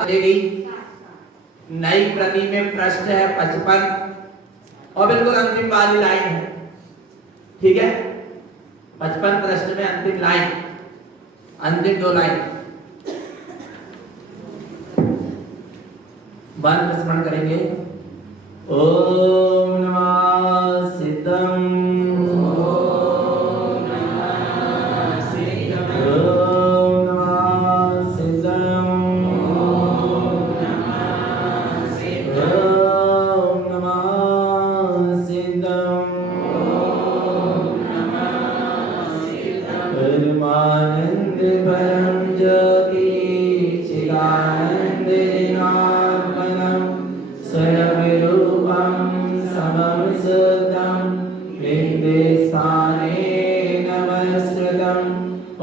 करेगी। नई प्रति में पृष्ठ है 55 और बिल्कुल अंतिम वाली लाइन है, ठीक है। 55 पृष्ठ में अंतिम लाइन, अंतिम 2 लाइन मंत्र स्मरण करेंगे। ओम नमः सिद्धम, ओम नमः सिद्धम, ओम नमः सिद्धम, ओम नमः सिद्धम, ओम नमः सिद्धम, ओम नमः सिद्धम। परमानंद परम ज्योति चिदानंद नात्मनम स्वयं रूपम समम सुतम विंदे स्थाने नमस्कृतम।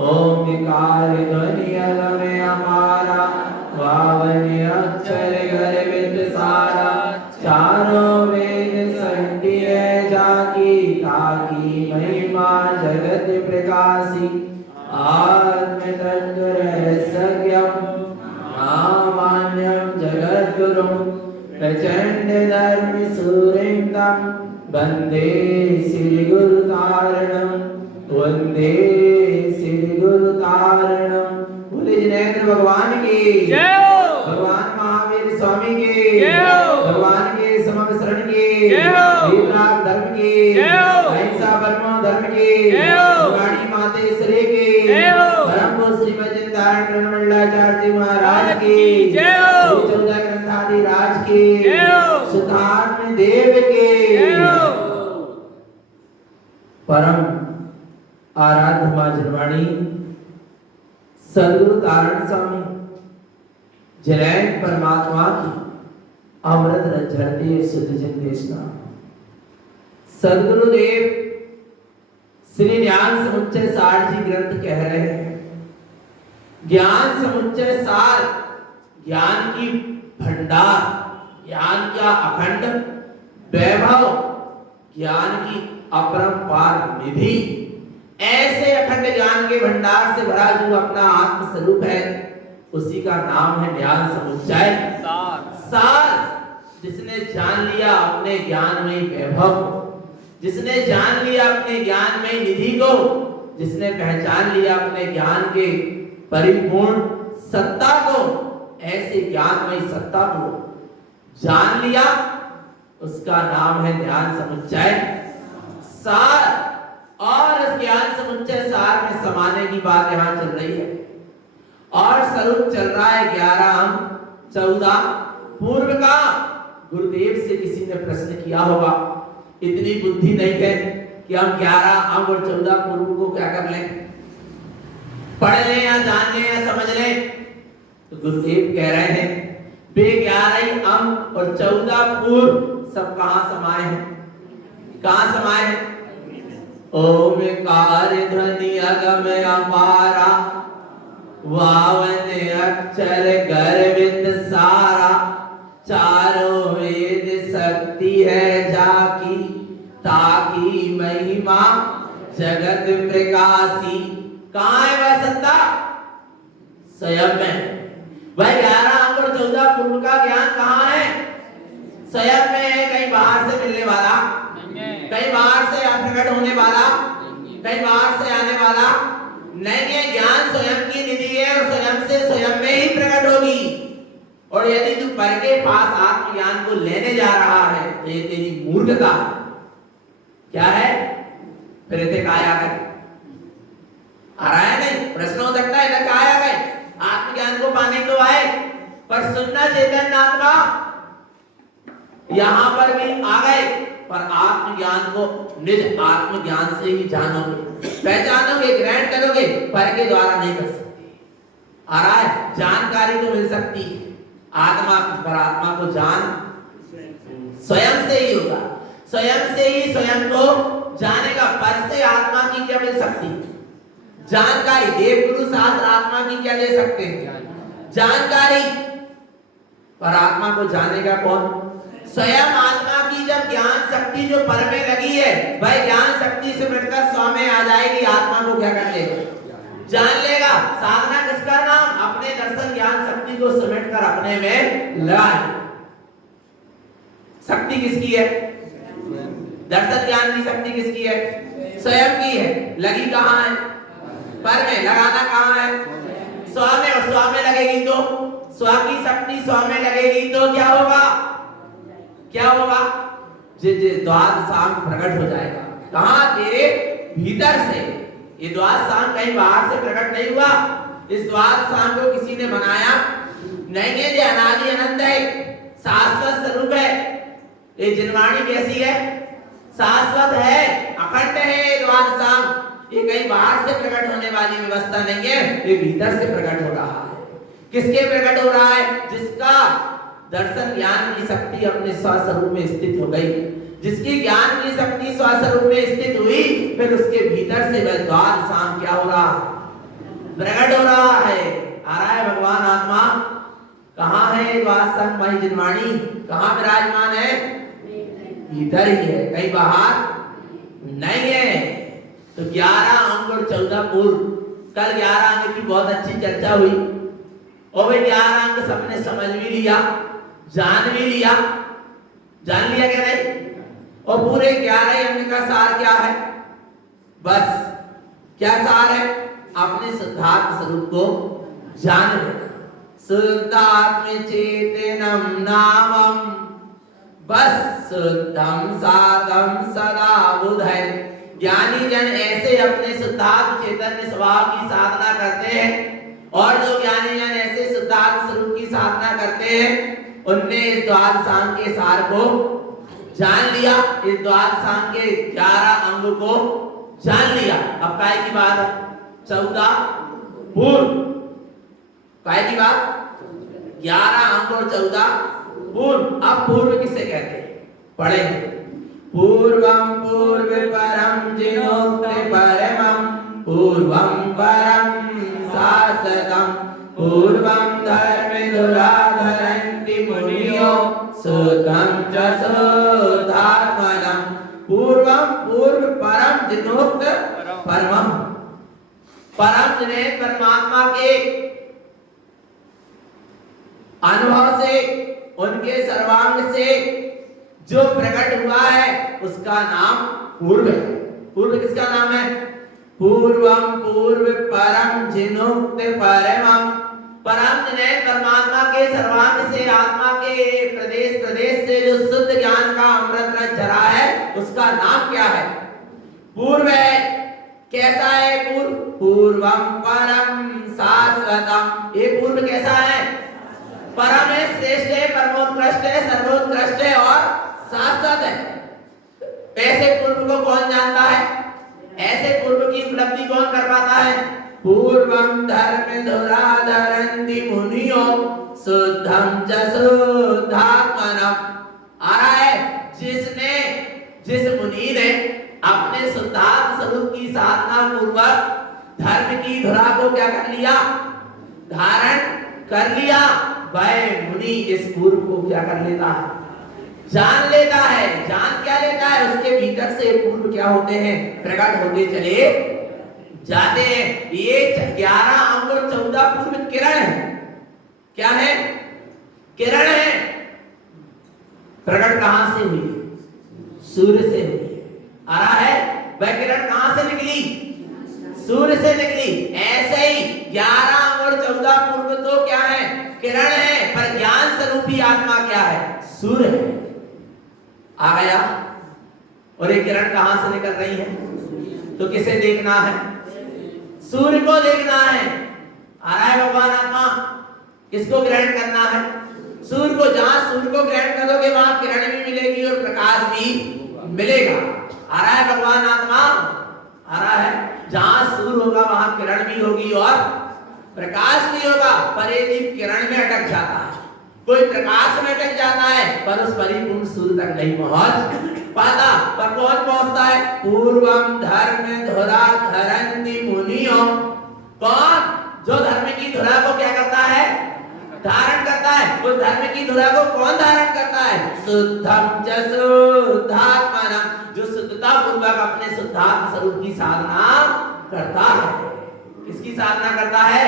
ओंकार ध्वनि अगमे अपारा वावने अक्षर गर्भित सारा। चारों वेद शक्ति है जाकी ताकी महिमा जगत प्रकाशी। आत्म तत्व रहस्यज्ञम महामान्यम जगद्गुरुम प्रचंड धर्म सूर्यम वंदे श्री गुरु तारणम, वंदे श्री गुरु तारणम। बोले जिनेंद्र भगवान की जय हो, भगवान महावीर स्वामी की जय हो, भगवान के समम शरण की जय हो, वीरराग धर्म की जय हो, अहिंसा परमो धर्म की जय हो, गाड़ी माते श्री की जय हो, परम श्रीमद जिंदारण मंडलाचार्य महाराज की जय हो, 14 ग्रंथादि राज की जय हो, सुधात्म देव की जय हो। परम आराध्य मां जनवाणी सद्गुरु तारण स्वामी जैन परमात्मा की अमृत रचरते शुद्ध जिंदेशना। सद्गुरुदेव श्री ज्ञान समुच्चय सार जी ग्रंथ कह रहे हैं। ज्ञान समुच्चय सार, ज्ञान की भंडार, ज्ञान का अखंड वैभव, ज्ञान की अपरंपार निधि, ऐसे अखंड ज्ञान के भंडार से भरा जो अपना आत्म स्वरूप है, उसी का नाम है ज्ञान समुच्चय सार। जिसने जान लिया अपने ज्ञानमय वैभव को, जिसने जान लिया अपने ज्ञानमय निधि को, जिसने पहचान लिया अपने ज्ञान के परिपूर्ण सत्ता को, ऐसे ज्ञानमय सत्ता को जान लिया, उसका नाम है ज्ञान समुच्चय सार। और इस ज्ञान समुच्चय सार में समाने की बात यहाँ चल रही है और स्वरूप चल रहा है 11 अंक 14 पूर्व का। गुरुदेव से किसी ने प्रश्न किया होगा, इतनी बुद्धि नहीं है कि हम 11 अंक और 14 पूर्व को क्या कर लें, पढ़ लें या जान लें या समझ लें। तो गुरुदेव कह रहे हैं वे 11 अंक और 14 पूर्व सब कहां समाये हैं, कहां समाये हैं? ओमकार ध्वनि अगम अपारा वावन अक्षर गर्भित सारा। चारों वेद शक्ति है जाकी ताकी महिमा जगत प्रकाशी। कहाँ है वह सत्ता? स्वयं में। वह 11 अंक और 14 पूर्व का ज्ञान कहाँ है? स्वयं में है। कहीं बाहर से मिलने वाला, कहीं बाहर से प्रकट होने वाला, कहीं बाहर से आने वाला नहीं है। ज्ञान स्वयं की निधि है और स्वयं से स्वयं में ही प्रकट होगी। और यदि तू पर के पास आत्मज्ञान को लेने जा रहा है तो ये तेरी मूर्खता क्या है? फिर इतने कहा आ गए, आ रहा है नहीं? प्रश्न हो सकता है कहा आ गए, आत्मज्ञान को पाने को आए, पर सुनना चेतन आत्मा यहां पर भी आ गए, पर आत्मज्ञान को निज आत्मज्ञान से ही जानोगे, पहचानोगे, ग्रहण करोगे, पर के द्वारा नहीं कर सकते। आ रहा है? जानकारी तो मिल सकती है आत्मा पर, आत्मा को जान स्वयं से ही होगा, स्वयं से ही स्वयं को जानेगा। पर से आत्मा की क्या मिल सकती है? जानकारी। देव गुरु शास्त्र आत्मा की क्या दे सकते हैं? जानकारी। पर आत्मा को जानेगा कौन? स्वयं आत्मा की जब ज्ञान शक्ति जो पर में लगी है, वह ज्ञान शक्ति से मिटकर स्व में आ जाएगी, आत्मा को क्या कर लेगा? जान लेगा। साधना किसका नाम? अपने दर्शन ज्ञान शक्ति को समेट कर अपने में लाए। शक्ति किसकी है? दर्शन ज्ञान की शक्ति किसकी है? स्वयं की है। लगी कहाँ है? पर में। लगाना कहाँ है? स्व में। और स्व में लगेगी तो स्व की शक्ति स्व में लगेगी तो क्या होगा? क्या होगा? द्वाद सांग प्रकट हो जाएगा। कहाँ? तेरे भीतर से। ये द्वाद सांग कहीं बाहर से प्रकट नहीं हुआ। इस द्वाद सांग को किसी ने बनाया नहीं है। ये अनादि अनंत है, शाश्वत स्वरूप है। ये जिनवाणी कैसी है? शाश्वत है, अखंड है। द्वाद सांग ये कहीं बाहर से प्रकट होने वाली व्यवस्था नहीं है, ये भीतर से प्रकट हो रहा है। किसके प्रकट हो रहा है? जिसका दर्शन ज्ञान की शक्ति अपने स्वस्वरूप में स्थित हो गई। जिसकी ज्ञान की शक्ति स्वस्वरूप में स्थित हुई, फिर उसके भीतर से वह द्वाद सांग क्या हो रहा? प्रकट हो रहा है। आ रहा है भगवान आत्मा। कहाँ है द्वाद सांग माई जिनवाणी? कहाँ विराजमान है? भीतर ही है, कहीं बाहर नहीं है। तो 11 अंग और 14 पूर्व। कल 11 अंग की बहुत अच्छी चर्चा हुई और वे 11 अंग सबने समझ भी लिया, जान भी लिया। जान लिया क्या नहीं? और पूरे 11 अंग का सार क्या है? बस क्या सार है? अपने शुद्धात्म स्वरूप को जान लेना। शुद्धात्म चेतनम नामम, बस शुद्धम साधम सदा बुधै। ज्ञानी जन ऐसे अपने शुद्धात्म चैतन्य स्वभाव की साधना करते हैं। और जो ज्ञानी जन ऐसे शुद्धात्म स्वरूप की साधना करते हैं, उनने इस द्वाद सांग के सार को जान लिया। इस द्वाद सांग के 11 अंग को जान लिया। अब काय की बात? 14 पूर्व। काय की बात? 11 अंग और 14 पूर्व। अब पूर्व किसे कहते हैं? पढ़ेंगे। पूर्वम पूर्व परम जिनोक्ते परमम, पूर्वम परम शाश्वतम, पूर्वम धर्म दुराधरन्ति मुनियो, शुद्धं च शुद्धात्मनं। पूर्वम पूर्व परम जिनोक्त परमम। परम जिन्हें परमात्मा के अनुभव से, उनके सर्वांग से जो प्रकट हुआ है, उसका नाम पूर्व है। पूर्व किसका नाम है? पूर्वम पूर्व परम जिनोक्त परमम। परम जिन्हें परमात्मा के सर्वांग से, आत्मा के प्रदेश प्रदेश से जो शुद्ध ज्ञान का अमृत रस झरा है, उसका नाम क्या है? पूर्व है। कैसा है पूर्व? पूर्वम परम शाश्वतम। ये पूर्व कैसा है? परम है, श्रेष्ठ है, परमोत्कृष्ट है, सर्वोत्कृष्ट है और शाश्वत है। ऐसे पूर्व को कौन जानता है? ऐसे पूर्व की उपलब्धि कौन कर पाता है? पूर्वम धर्म दुराधरन्ति मुनियो, शुद्धं च शुद्धात्मनं। आ रहा है, जिस मुनि ने अपने शुद्धात्म स्वरूप की साधना पूर्वक धर्म की धुरा को क्या कर लिया? धारण कर लिया। वह मुनि इस पूर्व को क्या कर लेता है? जान लेता है। जान क्या लेता है? उसके भीतर से पूर्व क्या होते हैं? प्रकट होते चले जाते हैं। ये 11 अंग और 14 पूर्व किरण है। क्या है? किरण है। प्रकट कहां से हुई? सूर्य से हुई। आ रहा है, वह किरण कहां से निकली? सूर्य से निकली। ऐसे ही 11 अंग और 14 पूर्व तो क्या है? किरण है। पर ज्ञान स्वरूपी आत्मा क्या है? सूर्य है। आ गया। और ये किरण कहां से निकल रही है? तो किसे देखना है? सूर्य को देखना है। आ रहा है भगवान आत्मा। किसको ग्रहण करना है? सूर्य को। जहां सूर्य को ग्रहण करोगे वहां किरण भी मिलेगी और प्रकाश भी मिलेगा। आ रहा है भगवान आत्मा। आ रहा है, जहां सूर्य होगा वहां किरण भी होगी और प्रकाश भी होगा। पर ये दीप किरण में अटक जाता है, कोई प्रकाश में अटक जाता है, पर उस परिपूर्ण सूर्य तक नहीं पहुंच पाता। पर कौन पहुंचता है? पूर्वम धर्म धुराधरन्ति मुनियो। कौन? जो धर्म की धुरा को क्या करता है? धारण करता है। उस धर्म की धुरा को कौन धारण करता है? शुद्धं च शुद्धात्मनं। जो शुद्धता पूर्वक अपने शुद्धात्म स्वरूप की साधना करता है। किसकी साधना करता है?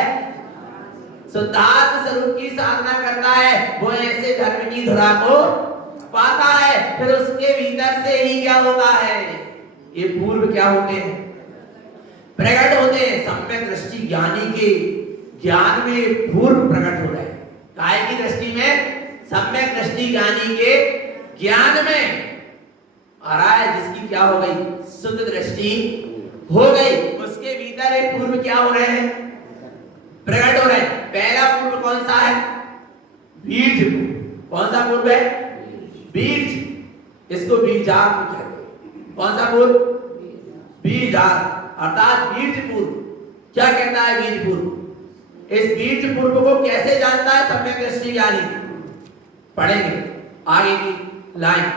शुद्धात्म स्वरूप की साधना करता है, वो ऐसे धर्म की धुरा को पाता है। फिर उसके भीतर से ही क्या होता है? ये पूर्व क्या होते हैं? प्रकट होते हैं। सम्यक दृष्टि ज्ञानी के ज्ञान में पूर्व प्रकट हो रहे हैं। काय की दृष्टि में? सम्यक दृष्टि ज्ञानी के ज्ञान में आ रहा है, जिसकी क्या हो गई? शुद्ध दृष्टि हो गई। उसके भीतर एक पूर्व क्या हो रहे हैं? प्रकट हो रहे हैं। पहला पूर्व कौन सा है? बीज पूर्व। कौन सा पूर्व है? बीज। इसको बीजात्म कहते हैं। कौन सा पूर्व? बीजात्म, अर्थात बीज पूर्व। क्या कहता है बीज पूर्व? इस बीज पूर्व को कैसे जानता है सम्यक दृष्टि ज्ञानी? पढ़ेंगे आगे की लाइन।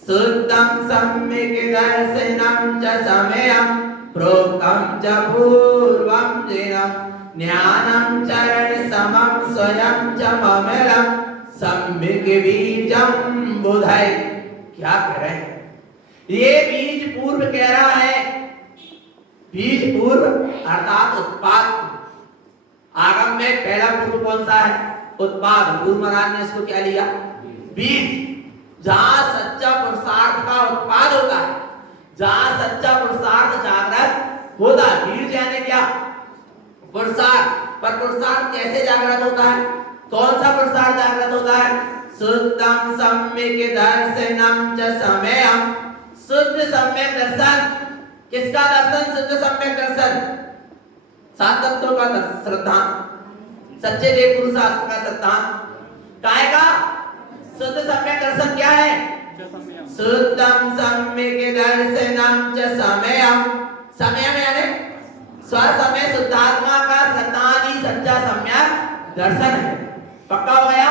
शुद्धं सम्यक् दर्शनं च समयं प्रोक्तं च पूर्वं जिनं ज्ञानं चरण समं स्वयं च ममलं सम्यक् बीजं बुधै। क्या कह रहे हैं? ये बीज पूर्व कह रहा है। बीज पूर्व अर्थात उत्पाद। आगम में पहला पूर्व कौन सा है? उत्पाद। गुरु महाराज ने इसको क्या लिया? बीज। जहां सच्चा पुरुषार्थ का उत्पाद होता है, जहां सच्चा पुरुषार्थ जागृत होता है। बीज यानी क्या? पुरुषार्थ। पर पुरुषार्थ कैसे जागृत होता है? कौन सा पुरुषार्थ जागृत होता है? शुद्धं सम्यक् दर्शनं च समयं। शुद्ध सम्यक दर्शन। किसका दर्शन? शुद्ध सम्यक दर्शन। सात तत्वों का श्रद्धा, सच्चे देव पुरुष शास्त्र का श्रद्धा। काय का? शुद्ध सम्यक दर्शन क्या है? शुद्धं सम्यक् दर्शनं च समयं। समयं यानी स्व समय शुद्धात्मा का श्रद्धादि सच्चा सम्यक दर्शन है। पक्का हो गया?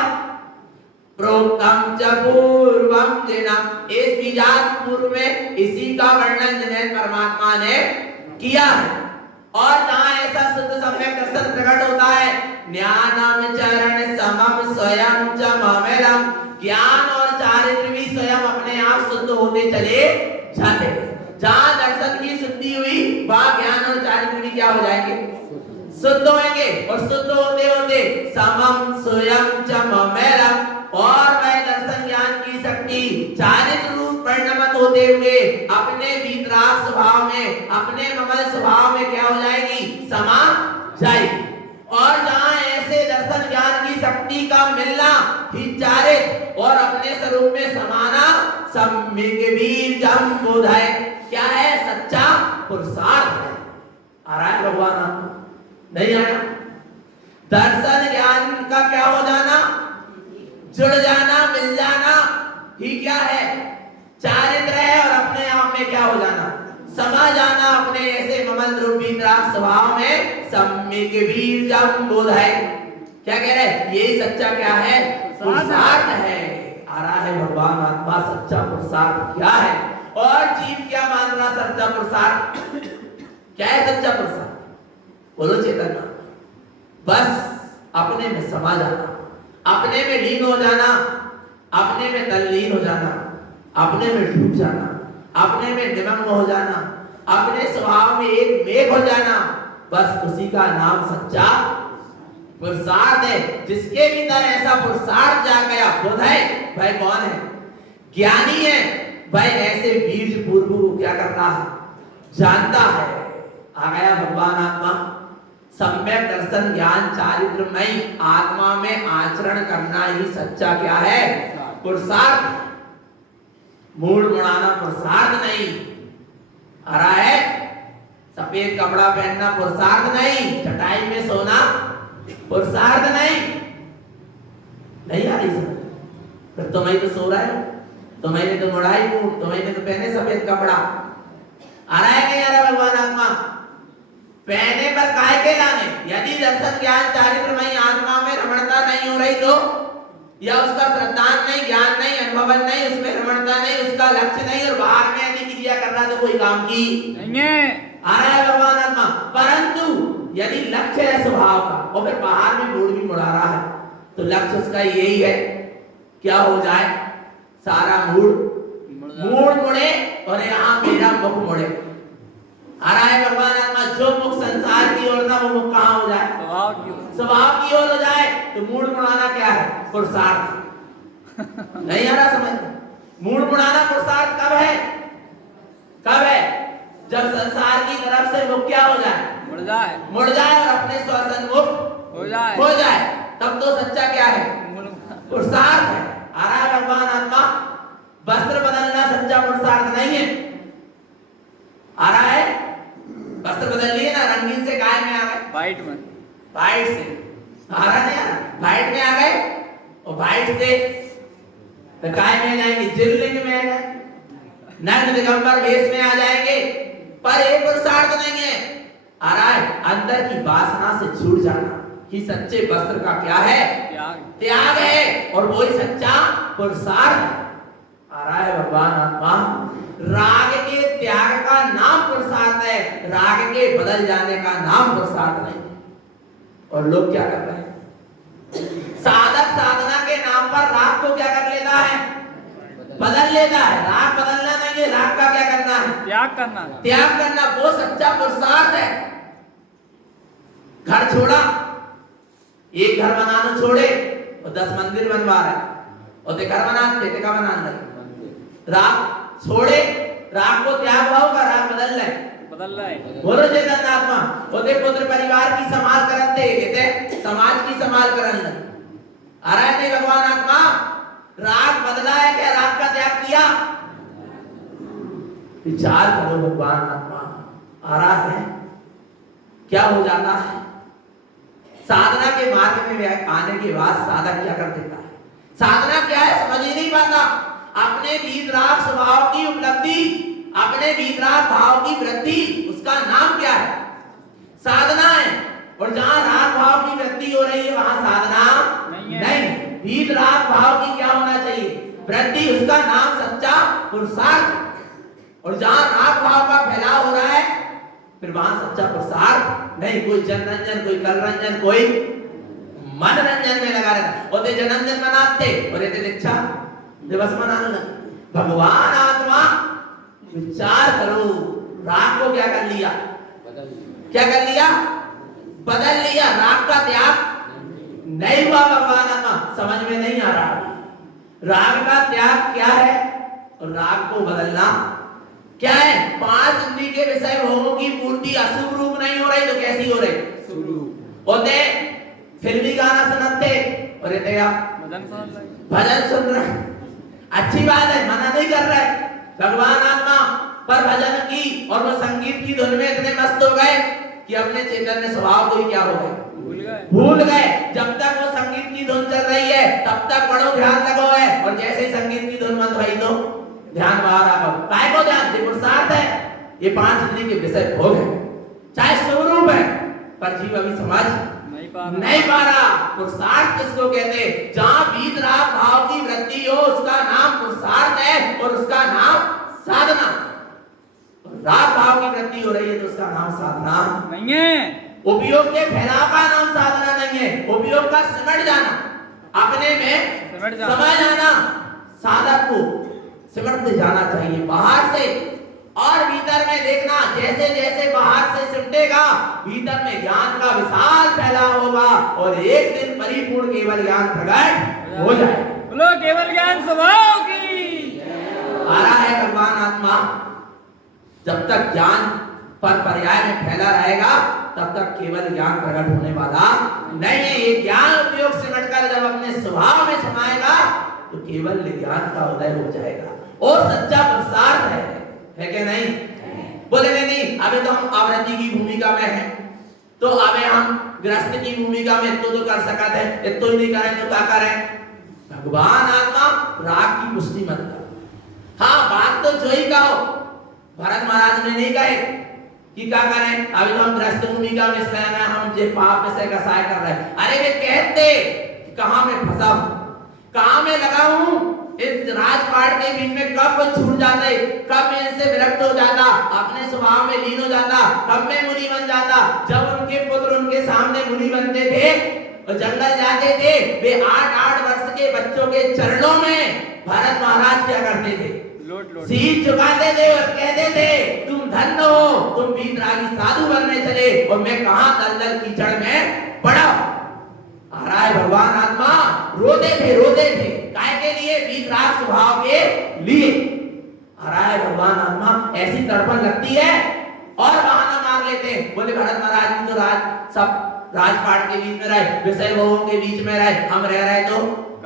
प्रोक्तं च पूर्वं जिनं। इस बीजात पूर्व में इसी का वर्णन जिन्हें परमात्मा ने किया है। और जहां ऐसा शुद्ध सम्यक दर्शन प्रकट होता है, ज्ञानम चरण समम स्वयं च ममलम। ज्ञान और चारित्र भी स्वयं अपने आप शुद्ध होते चले जाते हैं। जहां दर्शन की शुद्धि हुई, वहां ज्ञान और चारित्र भी क्या हो जाएंगे? शुद्ध होंगे। और शुद्ध होते होते समम स्वयं च ममलम, और वह दर्शन ज्ञान की शक्ति चारित्र रूप परिणमत होते हुए अपने वीतराग स्वभाव में, अपने ममल स्वभाव में क्या हो जाएगी? समा जाएगी। और जहां ऐसे दर्शन ज्ञान की शक्ति का मिलना ही चारित्र और अपने स्वरूप में समाना सम्यक् बीजं बुधै। क्या है? सच्चा पुरुषार्थ है। आ रहा है भगवान आपको? नहीं आया? दर्शन ज्ञान का क्या हो जाना? जुड़ जाना, मिल जाना ही क्या है? चारित्र है। और अपने आप में क्या हो जाना? समा जाना अपने ऐसे ममल रूपी स्वभाव में सम्यक् बीजं बुधै। क्या कह रहे? यही सच्चा क्या है? पुरुषार्थ है। आ रहा है भगवान आत्मा सच्चा पुरुषार्थ क्या है? और जीव क्या मान रहा सच्चा पुरुषार्थ? क्या है सच्चा पुरुषार्थ? बोलो चेतना। बस अपने में समा जाना, अपने में लीन हो जाना, अपने में तल्लीन हो जाना, अपने में डूब जाना, अपने में निमग्न हो जाना, अपने स्वभाव में एक मेघ हो जाना। बस उसी का नाम सच्चा पुरुषार्थ है। जिसके भीतर ऐसा पुरुषार्थ जा गया, बुधै, भाई कौन है? ज्ञानी है। भाई ऐसे बीज पूर्व को क्या करता है? जानता है। आ गया भगवान आत्मा। सम्यक दर्शन ज्ञान चारित्रमयी आत्मा में आचरण करना ही सच्चा क्या है? पुरुषार्थ। मूड मुड़ाना पुरुषार्थ नहीं। आ रहा है? सफेद कपड़ा पहनना पुरुषार्थ नहीं। चटाई में सोना पुरुषार्थ नहीं। नहीं आ रही समझ? फिर तुम्हें तो सो रहा है, तुम्हें तो मुड़ाई मूड, तुम्हें तो पहने सफेद कपड़ा। आ रहा है नहीं आ रहा भगवान आत्मा? पहने पर काहे के लाने? यदि दर्शन ज्ञान चारित्रमयी आत्मा में रमणता नहीं हो रही तो, या उसका श्रद्धान नहीं, ज्ञान नहीं, अनुभवन नहीं, उसमें रमणता नहीं, उसका लक्ष्य नहीं, और बाहर में यदि क्रिया कर रहा तो कोई काम की नहीं है। आ रहा है भगवान आत्मा? परंतु यदि लक्ष्य है स्वभाव का और फिर बाहर में मूड भी मुड़ा रहा है, तो लक्ष्य उसका यही है क्या हो जाए? सारा मूड मुड़े और यहाँ मेरा मुख मुड़े। आ रहा है भगवान आत्मा, जो मुख संसार की ओर था वो मुख कहाँ हो जाए, स्वभाव की ओर हो जाए। तो मूड बनाना क्या है, पुरुषार्थ। नहीं आ रहा समझ, मूड बनाना पुरुषार्थ कब है, कब है, जब संसार की तरफ से मुख क्या हो जाए, मुड़ जाए और अपने स्वसन्मुख हो जाए, तब तो सच्चा क्या है, पुरुषार्थ है। आ रहा है भगवान आत्मा, वस्त्र बदलना सच्चा पुरुषार्थ नहीं है। आ रहा है, वस्त्र बदल लिए ना, रंगीन से काय में आ गए, वाइट से आ रहा नहीं, वाइट में आ गए और वाइट से तो काय में जाएंगे, जिल्लिंग में आ जाए, नग्न दिगंबर वेश में आ जाएंगे, पर एक पुरुषार्थ नहीं है। आ रहा है, अंदर की वासना से छूट जाना ही सच्चे वस्त्र का क्या है, त्याग है, और वही सच्चा पुरुषार्थ। आ रहा है भगवान आत्मा, राग के त्याग का नाम पुरुषार्थ है, राग के बदल जाने का नाम पुरुषार्थ नहीं। और लोग क्या कर रहे हैं, साधक साधना के नाम पर राग को क्या कर लेता है, बदल लेता है। राग बदलना नहीं है, राग का क्या करना है, त्याग करना, वो सच्चा पुरुषार्थ है। घर छोड़ा, एक घर बनाना छोड़े और 10 मंदिर बनवा रहे, और ते घर बनाते ते का बनाना नहीं, राग छोड़े, राग को त्याग भाव का राग बदल रहे, बोलो चेतन आत्मा, ओते पुत्र परिवार की संभाल करते कहते समाज की संभाल करन लगे। आ रहा है नहीं भगवान आत्मा, राग बदला है क्या, राग का त्याग किया, विचार करो भगवान आत्मा। आ रहा है, क्या हो जाता है, साधना के मार्ग में आने के बाद साधक क्या कर देता है, साधना क्या है समझ ही नहीं पाता, अपने वीतराग स्वभाव की उपलब्धि, अपने वीतराग भाव की वृद्धि, उसका नाम क्या है, साधना है। और जहां राग भाव की वृद्धि हो रही है वहां साधना नहीं, वीतराग भाव की क्या होना चाहिए, वृद्धि, उसका नाम सच्चा पुरुषार्थ। और जहां राग भाव का फैलाव हो रहा है फिर वहां सच्चा पुरुषार्थ नहीं, कोई जनरंजन, कोई कलरंजन, कोई मनोरंजन में लगा रहता, और जन्मदिन मनाते और ये दीक्षा दिवस मनाने लगे। भगवान आत्मा विचार करो, राग को क्या कर लिया, क्या कर लिया, बदल लिया, राग का त्याग नहीं हुआ। भगवान आत्मा समझ में नहीं आ रहा, राग का त्याग क्या है और राग को बदलना क्या है। 5 इंद्रिय के विषय भोगों की पूर्ति अशुभ रूप नहीं हो रही तो कैसी हो रही, होते फिल्मी गाना सुनते और ये आप भजन सुन रहे, अच्छी बात है, मना नहीं कर रहे। भगवान आत्मा पर भजन की और वो संगीत की धुन में इतने मस्त हो गए कि अपने चैतन्य स्वभाव को ही क्या हो गए, भूल गए। जब तक वो संगीत की धुन चल रही है तब तक बड़ो ध्यान लगो है, और जैसे ही संगीत की धुन बंद हुई तो ध्यान बाहर आ गया। काय को ध्यान, ये पुरुषार्थ है, ये 5 इंद्रिय के विषय भोग है, चाहे स्वरूप है, पर जीव अभी समझ नहीं पा रहा। पुरुषार्थ किसको कहते हैं, जहां वीतराग भाव की वृद्धि हो उसका नाम पुरुषार्थ है, और उसका नाम साधना। राग भाव की वृद्धि हो रही है तो उसका नाम साधना नहीं है, उपयोग के फैलाव का नाम साधना नहीं है, उपयोग का सिमट जाना, अपने में समा जाना, साधक को सिमटते जाना चाहिए बाहर से और भीतर में देखना। जैसे जैसे बाहर से सिमटेगा भीतर में ज्ञान का विशाल फैलाव होगा, और एक दिन परिपूर्ण केवल ज्ञान प्रकट हो जाए। बोलो केवल ज्ञान स्वभाव की। आ रहा है भगवान आत्मा, जब तक ज्ञान पर पर्याय में फैला रहेगा तब तक केवल ज्ञान प्रकट होने वाला नहीं है। ये ज्ञान उपयोग सिमटकर जब अपने स्वभाव में समाएगा तो केवल ज्ञान का उदय हो जाएगा, और सच्चा पुरुषार्थ है कि नहीं। बोले नहीं, अभी तो हम आवृत्ति की भूमिका में हैं, तो अबे हम गृहस्थ की भूमिका में तो कर सकते हैं, तो ही नहीं करें तो क्या करें। भगवान आत्मा राग की पुष्टि मत करो। हाँ, बात तो जो ही कहो, भरत महाराज ने नहीं कहे कि क्या करें, अभी तो हम गृहस्थ भूमिका में इसलिए हम जे पाप में से कसाय कर रहे हैं। अरे वे कहते कहां में फंसा हूं, कहां में लगा हूं, इस राजपाट के बीच में कब वो छूट जाते, कब मैं इनसे विरक्त हो जाता, अपने स्वभाव में लीन हो जाता, कब मैं मुनि बन जाता। जब उनके पुत्र उनके सामने मुनि बनते थे और जंगल जाते थे, वे 8-8 वर्ष के बच्चों के चरणों में भरत महाराज क्या करते थे, शीश झुकाते थे और कहते थे, तू तुम धन्य हो, तुम वीतरागी साधु बनने चले और मैं कहां दलदल कीचड़ में पड़ा। आ रहा है भगवान आत्मा रोते थे काय के लिए? वीतराग स्वभाव के लिए। आ रहा है भगवान आत्मा, ऐसी तड़पन लगती है और बहाना मार लेते हैं, बोले भरत महाराज भी तो सब राजपाट के बीच में रहे, विषय बहुओं के बीच में रहे, हम रह रहे तो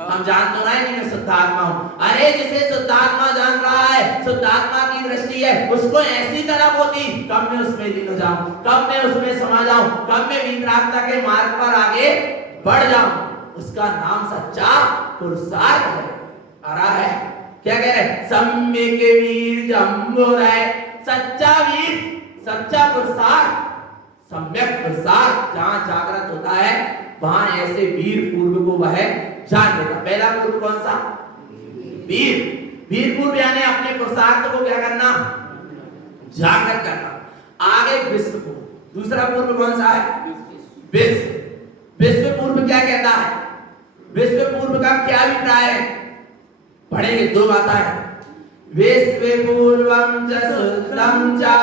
हम जान तो रहे कि मैं शुद्ध आत्मा हूं। अरे जिसे शुद्ध आत्मा जान रहा है, शुद्ध आत्मा की दृष्टि है, उसको ऐसी तरफ होती, कब मैं उसमें लीन हो जाऊं, कब मैं उसमें समा जाऊं, कब मैं वीतरागता के मार्ग पर आगे बढ़ जाऊं। उसका नाम सच्चा पुरुषार्थ है। आ रहा है क्या कह रहे? सम्यक वीर जम्बुराय, सच्चा वीर, सच्चा पुरुषार्थ, सम्यक पुरुषार्थ जहां जागृत होता है वहां ऐसे वीर पूर्व को वह जान लेता। पहला पूर्व कौन सा? वीर। वीर पूर्व यानी अपने पुरुषार्थ को क्या करना? जागृत करना। आगे विश्व पूर्व। दूसरा पूर्व कौन सा है? विश्व। विश्व पूर्व क्या कहता है? विश्व पूर्व का क्या अभिप्राय है? पढ़ेंगे, दो बातें हैं। विश्व पूर्वम च शुद्धम च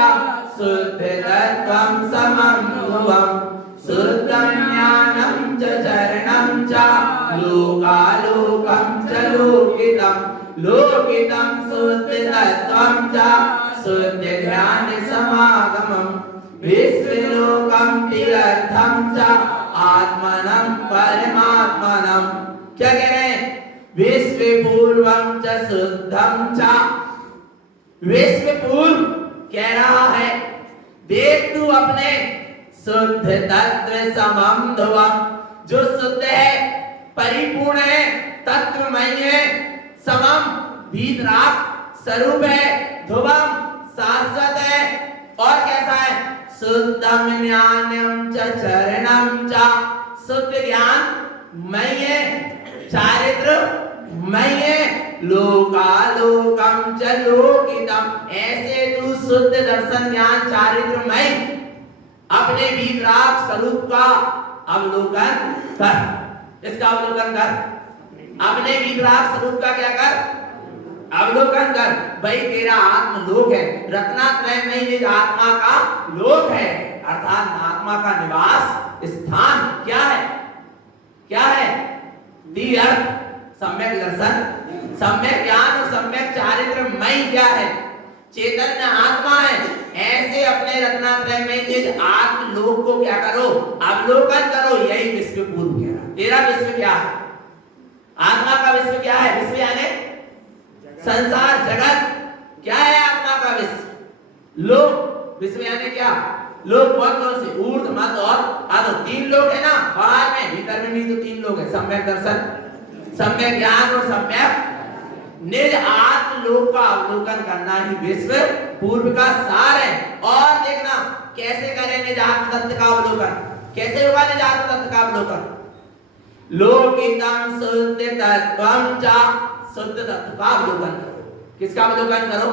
शुद्धतत्वं समं ध्रुवं शुद्धं ज्ञानं च चरणं च लोकालोकं च लोकितं लोकितं शुद्धतत्वं च शुद्ध ध्यान समागमं विश्वलोकं तीर्थं च आत्मनं परमात्मनं। क्या कह रहे हैं? विश्व पूर्वं च शुद्धं च, विश्व पूर्व कह रहा है देख तू अपने शुद्ध तत्व समम ध्रुवम, जो शुद्ध है, परिपूर्ण है, तत्वमय है, समम वीतराग स्वरूप है, ध्रुवम शाश्वत है, और कैसा है? शुद्धम ज्ञानम च चरणम च, शुद्ध ज्ञान मय है, चारित्र मय है, लोकालोकम च लोकितम, ऐसे तू शुद्ध दर्शन ज्ञान चारित्रमय अपने वीतराग स्वरूप का अवलोकन कर। इसका अवलोकन कर, अपने वीतराग स्वरूप का क्या कर? अवलोकन कर। भाई तेरा आत्मलोक है, रत्नात्रय में निज आत्मा का लोक है, अर्थात आत्मा का निवास स्थान क्या है? क्या है? तीर्थ, सम्यक दर्शन, सम्यक ज्ञान और सम्यक चारित्रमय क्या है? चैतन्य आत्मा है। ऐसे अपने रत्नात्रय में निज आत्मलोक को क्या करो? अवलोकन करो। यही विश्व पूर्व कह रहा। तेरा विश्व क्या है? आत्मा का विश्व क्या है? विश्व यानी संसार जगत। क्या है आत्मा का विश्व? लोक। विश्व यानी क्या? लोक कौन से? ऊर्ध्व, मध्य और अधो, तीन लोग है ना बाहर में, भीतर में भी तो तीन लोग है, सम्यक दर्शन, सम्यक ज्ञान और सम्यक निज आत्मलोक का अवलोकन करना ही विश्व पूर्व का सार है। और देखना कैसे करें निज आत्म तत्व का अवलोकन। कैसे होगा निज आत्म तत्व का अवलोकन? लोकितं शुद्ध तत्वं च, शुद्ध तत्व का अवलोकन करो। किसका अवलोकन करो?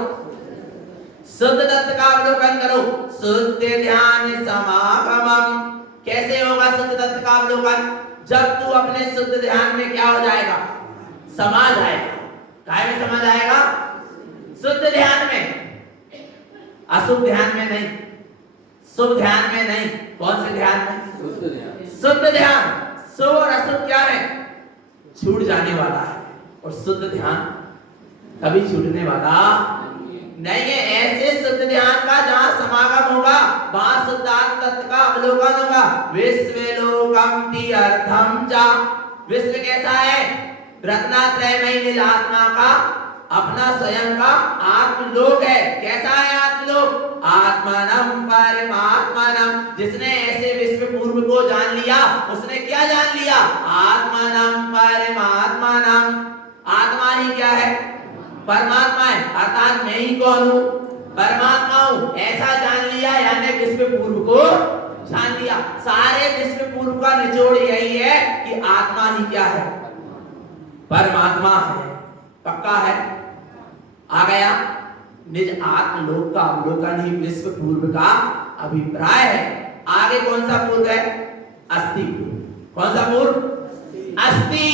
शुद्ध तत्व का अवलोकन करो। शुद्ध ध्यान समागमम, कैसे होगा शुद्ध तत्व का अवलोकन? जब तू अपने शुद्ध ध्यान में क्या हो जाएगा? समा जाएगा। काय में समा जाएगा? शुद्ध ध्यान में, अशुद्ध ध्यान में नहीं, शुभ ध्यान में नहीं। कौन से ध्यान में? शुद्ध ध्यान। शुद्ध ध्यान। शुभ और अशुद्ध क्या है? छूट जाने वाला है, और शुद्ध ध्यान कभी छूटने वाला नहीं है। ऐसे शुद्ध ध्यान का जहां समागम होगा वहां शुद्ध आत्म तत्व का अवलोकन होगा। विश्वलोकं तीर्थं च, विश्व कैसा है? रत्नात्रय में निज आत्मा का अपना स्वयं का आत्मलोक है। कैसा है आत्मलोक? आत्मनं परमात्मनं, जिसने ऐसे विश्व पूर्व को जान लिया उसने क्या जान लिया? आत्मनं परमात्मनं, आत्मा ही क्या है? परमात्मा है, अर्थात मैं ही कौन हूं? परमात्मा हूं। ऐसा जान लिया यानी विश्व पूर्व को जान लिया। सारे विश्व पूर्व का निचोड़ यही है कि आत्मा ही क्या है? परमात्मा है। पक्का है? आ गया? निज आत्मलोक का अवलोकन ही विश्व पूर्व का अभिप्राय है। आगे कौन सा पूर्व है? अस्थि पूर्व। कौन सा पूर्व? अस्थि।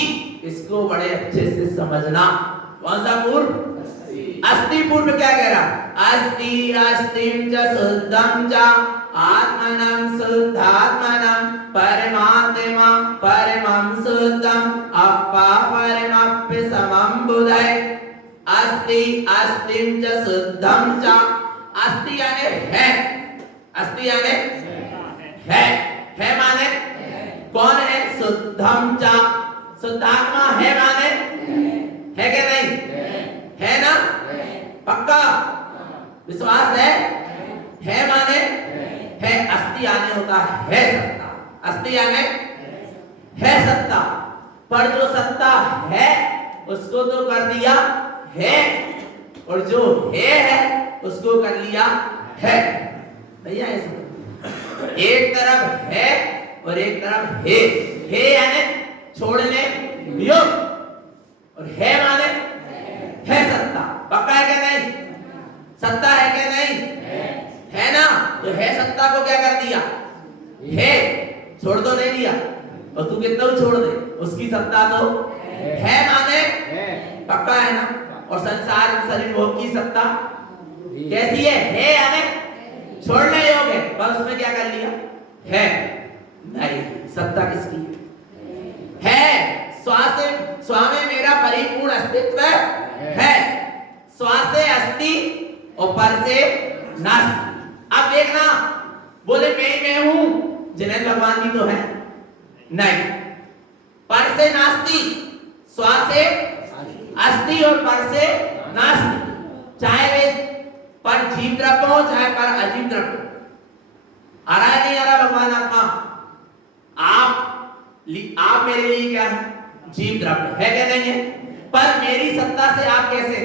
इसको बड़े अच्छे से समझना। कौन सा पूर्व? अस्ति पूर्व क्या कह रहा? अस्ति अस्तिम च शुद्धम च आत्मनं शुद्धात्मनं परमात्मा परमं शुद्धम अप्पा परमप्पि समं बुधै। अस्ति अस्तिम च शुद्धम च, अस्ति यानी है, अस्ति यानी है माने कौन है? शुद्धम च, शुद्धात्मा है माने है क्या नहीं? है ना? पक्का विश्वास है माने है। अस्ति यानी होता है सत्ता, अस्ति यानी है सत्ता, पर जो सत्ता है उसको तो कर दिया है, और जो है उसको कर लिया है। भैया ऐसे एक तरफ है और एक तरफ है यानी छोड़ने वियोग, और है माने है सत्ता। पक्का है क्या नहीं? सत्ता है क्या नहीं? है ना? तो है सत्ता को क्या कर दिया? है छोड़ तो नहीं दिया, और तू कितना छोड़ दे उसकी सत्ता तो है माने पक्का है ना? और संसार में शरीर भोग की सत्ता कैसी है यानी छोड़ने योग्य है, पर उसमें क्या कर लिया? है नहीं। सत्ता किसकी है? श्वास स्वामी मेरा परिपूर्ण अस्तित्व है, श्वास से अस्ति और पर से नास्ति। अब देखना, बोले मैं हूं, जिनेंद्र भगवान भी तो है नहीं। पर से नास्ति, श्वास से अस्ति और पर से नास्ति, चाहे वे पर जीव द्रव्य हो चाहे पर अजीव द्रव्य। आ रहा है नहीं आ रहा? भगवान आत्मा आप मेरे लिए क्या है? जीव द्रव्य है क्या नहीं है? पर मेरी सत्ता से आप कैसे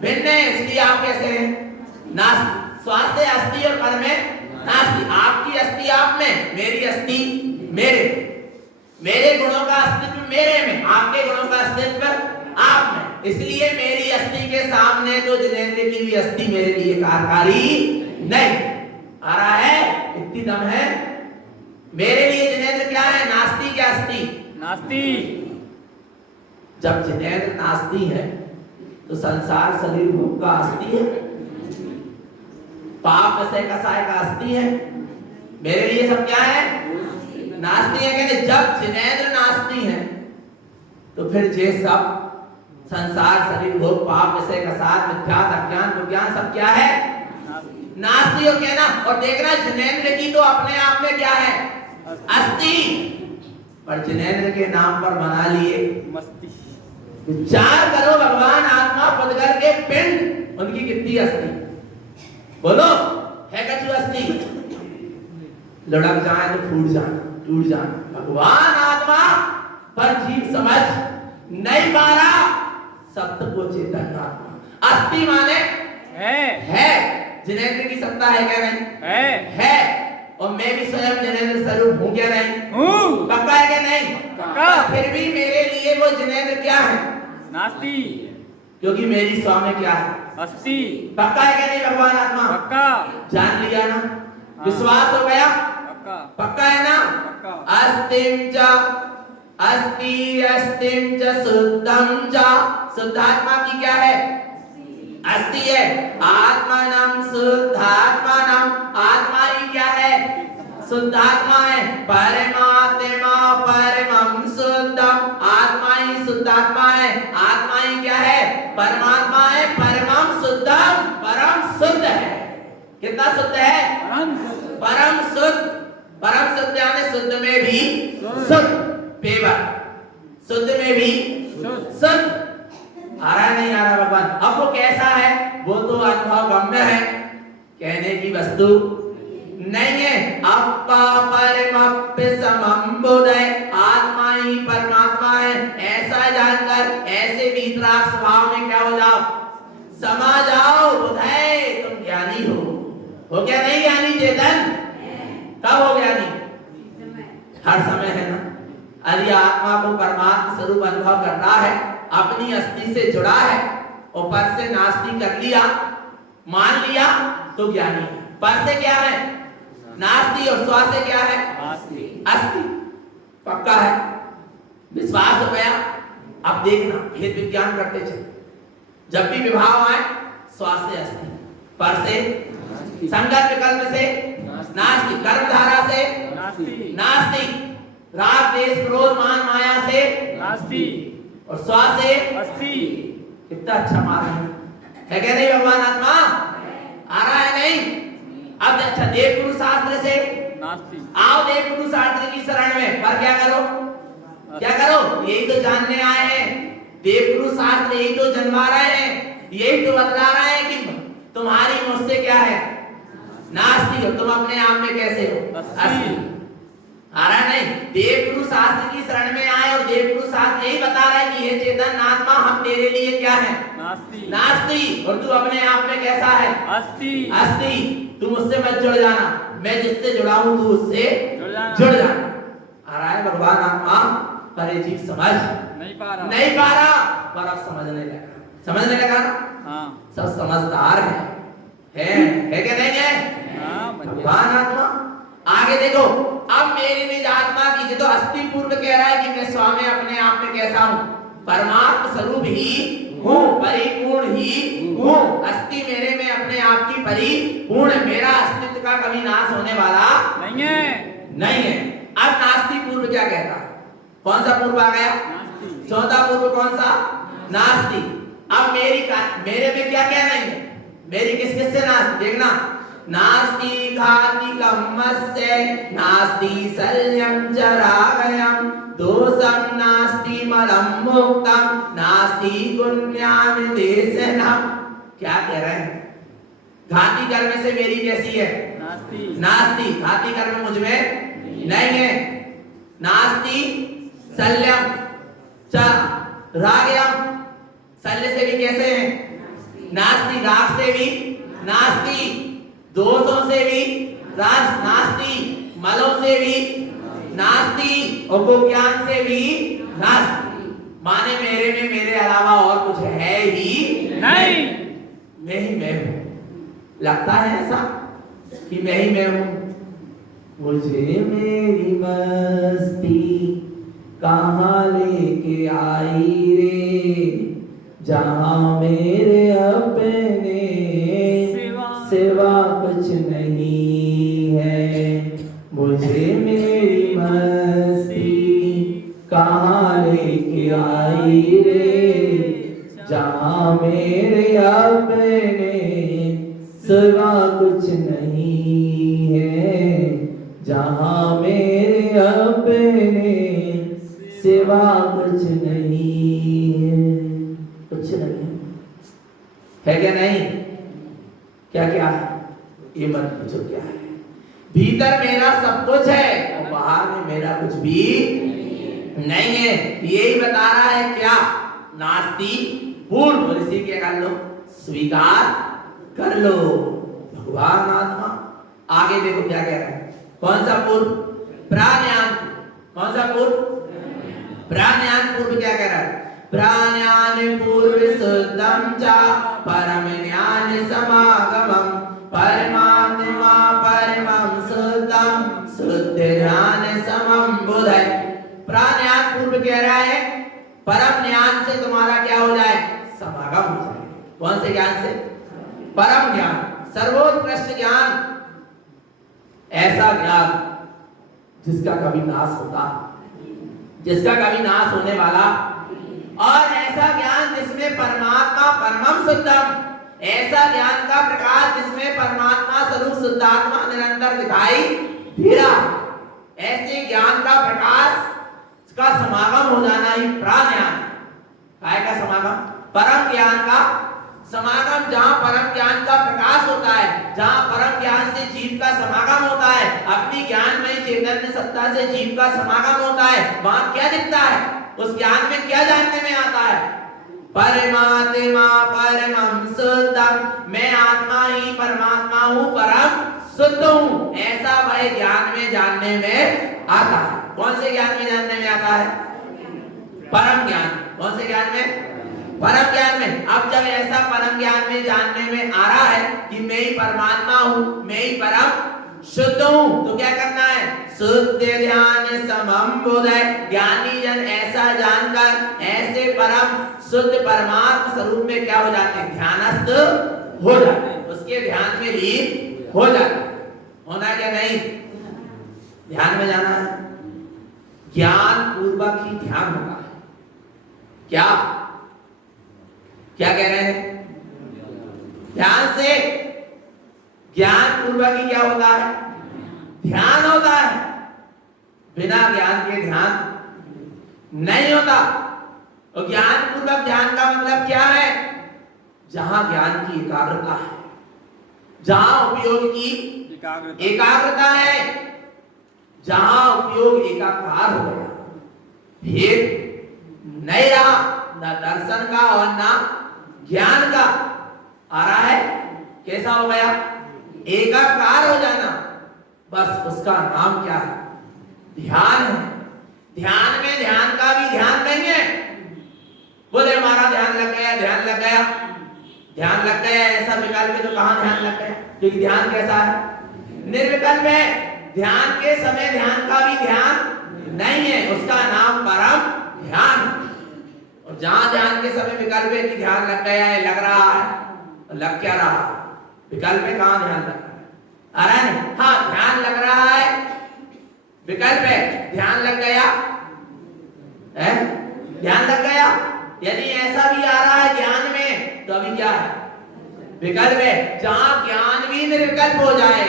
भिन्न है, इसलिए आप कैसे हैं? नास्ति। श्वास से अस्ति और पर में नास्ति। आपकी अस्ति आप में, मेरी अस्ति मेरे गुणों का अस्तित्व मेरे में, आपके गुणों का अस्तित्व आप में। इसलिए मेरी अस्ति के सामने तो जिनेंद्र की भी अस्ति मेरे लिए कार्यकारी नहीं। आ रहा है? इतनी दम है मेरे लिए जिनेंद्र क्या है? नास्ति क्या अस्ति? नास्ति। जब जिनेंद्र नास्ति है तो संसार शरीर भोग का अस्ति है, पाप विषय कसाय का अस्ति है, मेरे लिए सब क्या है? नास्ति है। कहते जब जिनेंद्र नास्ति है तो फिर जे सब संसार शरीर भोग पाप विषय कसाय मिथ्यात अज्ञान विज्ञान सब क्या है? नास्ति। और कहना और देखना जिनेंद्र की तो अपने आप में क्या है? अस्ति। पर जिनेंद्र के नाम पर बना लिए मस्ती। विचार करो भगवान आत्मा पदगर के पिंड, उनकी कितनी अस्ति? बोलो है कछु अस्ति? लुढ़क जाए तो फूट जाए टूट जाए। भगवान आत्मा पर जीव समझ नहीं पा रहा सत्य को चेतन आत्मा। अस्ति माने है। जिनेंद्र की सत्ता है क्या नहीं? है। और मैं भी स्वयं जिनेंद्र स्वरूप हूँ क्या नहीं? हूँ। पक्का है क्या नहीं? पक्का। फिर भी मेरे लिए वो जिनेंद्र क्या है? नास्ति। क्योंकि मेरी स्वामी क्या है? अस्ति। पक्का है क्या नहीं? भगवान आत्मा पक्का। जान लिया ना? विश्वास हो गया? पक्का। पक्का है ना? पक्का। अस्तिम च अस्ति अस्तिम च शुद्धम च, शुद्धात्मा की क्या है? अस्ति है। आत्मानम शुद्धात्मानम, आत्मा ही क्या है? शुद्धात्मा है। परमात्मा परमं शुद्धम, आत्मा ही शुद्धात्मा है। आत्मा ही क्या है? परमात्मा है। परमं शुद्धम, परम शुद्ध है। कितना शुद्ध है? परम शुद्ध। परम शुद्ध यानी शुद्ध में भी शुद्ध, पेवर शुद्ध में भी शुद्ध। आ रहा नहीं आ रहा भगवान? अब वो कैसा है? वो तो अनुभव गम्य है, कहने की वस्तु नहीं है। अप्पा परमप्पि समं बुधै, आत्मा ही परमात्मा है ऐसा जानकर ऐसे वीतराग स्वभाव में क्या हो जाओ? समा जाओ। बुधै तुम ज्ञानी हो क्या नहीं ज्ञानी? चेतन कब हो ज्ञानी? हर समय है ना? यदि आत्मा को परमात्मा स्वरूप अनुभव करता है, अपनी अस्थि से जुड़ा है और पर से नास्ति कर लिया, मान लिया तो ज्ञानी। पर से क्या है? नास्ति। और स्वा से क्या है? अस्थि। पक्का है? विश्वास हो गया? अब देखना भेद विज्ञान करते चले। जब भी विभाव आए स्वा से अस्थि, पर से संकल्प विकल्प से नास्ति, कर्मधारा से नास्ति, राग द्वेष क्रोध मान माया से नास्ति और स्वा से अस्ति। कितना अच्छा मार्ग है क्या नहीं भगवान आत्मा आ रहा है नहीं? अब अच्छा देव गुरु शास्त्र से नास्ति। आओ देव गुरु शास्त्र की शरण में, पर क्या करो, क्या करो? यही तो जानने आए हैं। देव गुरु शास्त्र यही तो जन्मा रहे हैं, यही तो बतला रहे हैं कि तुम्हारी मुझसे क्या है, नास्ति हो, तुम अपने आप में कैसे हो, अस्ति। आ रहा नहीं? देव गुरु शास्त्र की शरण में आए और देव गुरु शास्त्र यही बता रहा है कि ये चेतन आत्मा हम तेरे लिए क्या है, नास्ति नास्ति, और तू अपने आप में कैसा है, अस्ति। अस्ति। तू मुझसे मत जुड़ जाना, मैं जिससे जुड़ा हूं तू उससे जुड़ जाना। आ रहा है भगवान आत्मा, पर ये जीव समझ नहीं पा रहा, पर अब समझने लगा ना। हाँ। सब समझदार है क्या नहीं है? हाँ, भगवान आत्मा आगे देखो, अब मेरी निज आत्मा की तो अस्थि पूर्व कह रहा है कि मैं स्वामी अपने आप में कैसा हूँ, परमात्म स्वरूप ही हूँ, परिपूर्ण ही हूँ। अस्थि मेरे में अपने आप की परिपूर्ण, मेरा अस्तित्व का कभी नाश होने वाला नहीं है। अब नास्ति पूर्व क्या कहता? कौन सा पूर्व आ गया? चौथा पूर्व कौन सा? नास्ति। अब मेरे में क्या क्या नहीं है? मेरी किस किस से नास्ति? देखना, नास्ति घाति कम्मस्य, नास्ति शल्यं चरागयं, दोषं नास्ति मलं मुक्तं, नास्ति पुण्यां देशनं। क्या कह रहे हैं? घाति कर्म से मेरी कैसी है? नास्ति। घाति कर्म मुझ में नहीं है। नास्ति शल्यं चरागयं, शल्य से भी कैसे हैं? नास्ति। राग से भी नास्ति, दोषों से भी नास्ति, मलों से भी नास्ति, और ज्ञान से भी नास्ति। माने मेरे में मेरे अलावा और कुछ है ही नहीं, मैं ही मैं हूं। लगता है ऐसा कि मैं ही मैं हूं? मुझे मेरी मस्ती कहाँ लेके आई रे, जहाँ मेरे अपने सिवा कुछ नहीं है। मुझे मेरी मस्ती कहाँ लेके आई रे, जहाँ मेरे अपने सिवा कुछ नहीं है, जहाँ मेरे अपने सिवा कुछ नहीं है। कुछ नहीं है क्या नहीं? क्या क्या है? ये मत पूछो क्या है। भीतर मेरा सब कुछ है और बाहर में मेरा कुछ भी नहीं है। यही बता रहा है क्या? नास्ति पूर्ण। और इसी क्या कर लो, स्वीकार कर लो। भगवान आत्मा आगे देखो क्या कह रहा है। कौन सा पूर्व? प्राज्ञान। कौन सा पूर्व? प्राज्ञान पूर्व क्या कह रहा है? प्राज्ञान पूर्व शुद्धं च परम ज्ञान समागमं, परमात्मा परमं शुद्धं शुद्ध ज्ञान समं बुधै। प्राज्ञान पूर्व कह रहा है परम ज्ञान से तुम्हारा क्या हो जाए? समागम हो जाए। कौन से ज्ञान से? परम ज्ञान, सर्वोत्कृष्ट ज्ञान, ऐसा ज्ञान जिसका कभी नाश होता, जिसका कभी नाश होने वाला, और ऐसा ज्ञान जिसमें परमात्मा परमम शुद्धम, ऐसा ज्ञान का प्रकाश जिसमें परमात्मा स्वरूप शुद्धात्मा निरंतर दिखाई दे रहा। ऐसे ज्ञान का प्रकाश का समागम हो जाना ही प्राज्ञान। काय का समागम? परम ज्ञान का समागम। जहाँ परम ज्ञान का प्रकाश होता है, जहाँ परम ज्ञान से जीव का समागम होता है, अपनी ज्ञान में चैतन्य सत्ता से जीव का समागम होता है, वहां क्या दिखता है? उस ज्ञान में क्या जानने में आता है? परमात्मा परमं शुद्धं, मैं आत्मा ही परमात्मा हूँ, परम शुद्ध हूँ। ऐसा वह ज्ञान में जानने में आता है। कौन से ज्ञान में जानने में आता है? परम ज्ञान। कौन से ज्ञान में? परम ज्ञान में। अब जब ऐसा परम ज्ञान में जानने में आ रहा है कि मैं ही परमात्मा हूँ, मैं ही परम शुद्ध हूं तो क्या करना है? शुद्ध ध्यान समम बोधय। ज्ञानी जन ऐसा जानकर ऐसे परम शुद्ध परमात्मा स्वरूप में क्या हो जाते हैं? ध्यानस्थ हो जाते हैं, उसके ध्यान में लीन हो जाते हैं। होना क्या नहीं? ध्यान में जाना है। ज्ञान पूर्वक ही ध्यान होगा। क्या क्या कह रहे हैं? ध्यान से ज्ञान पूर्वक ही क्या होता है? ध्यान होता है। बिना ज्ञान के ध्यान नहीं होता। और ज्ञान पूर्वक ध्यान का मतलब क्या है? जहां ज्ञान की एकाग्रता है, जहां उपयोग की एकाग्रता है, जहां उपयोग एकाकार हो गया, भेद नहीं रहा, न दर्शन का और न ज्ञान का। आ रहा है? कैसा हो गया? एकाकार हो जाना। बस उसका नाम क्या है? ध्यान है। ध्यान में ध्यान का भी ध्यान नहीं है। बोले हमारा ध्यान लग गया, ध्यान लग गया, ध्यान लग गया, ऐसा विकल्प तो कहां ध्यान लग गया? क्योंकि ध्यान कैसा है? निर्विकल्प है। ध्यान के समय ध्यान का भी ध्यान नहीं है, उसका नाम परम ध्यान। और जहां ध्यान के समय विकल्प है कि ध्यान लग गया है, लग रहा है, तो लग क्या रहा? विकल्प में कहां ध्यान लग रहा है? आ रहा है? हाँ, ध्यान लग रहा है, विकल्प है, ध्यान लग गया है, ध्यान लग गया। यदि ऐसा भी आ रहा है ज्ञान में, तो अभी क्या है? विकल्प है। जहां ज्ञान भी निर्विकल्प हो जाए,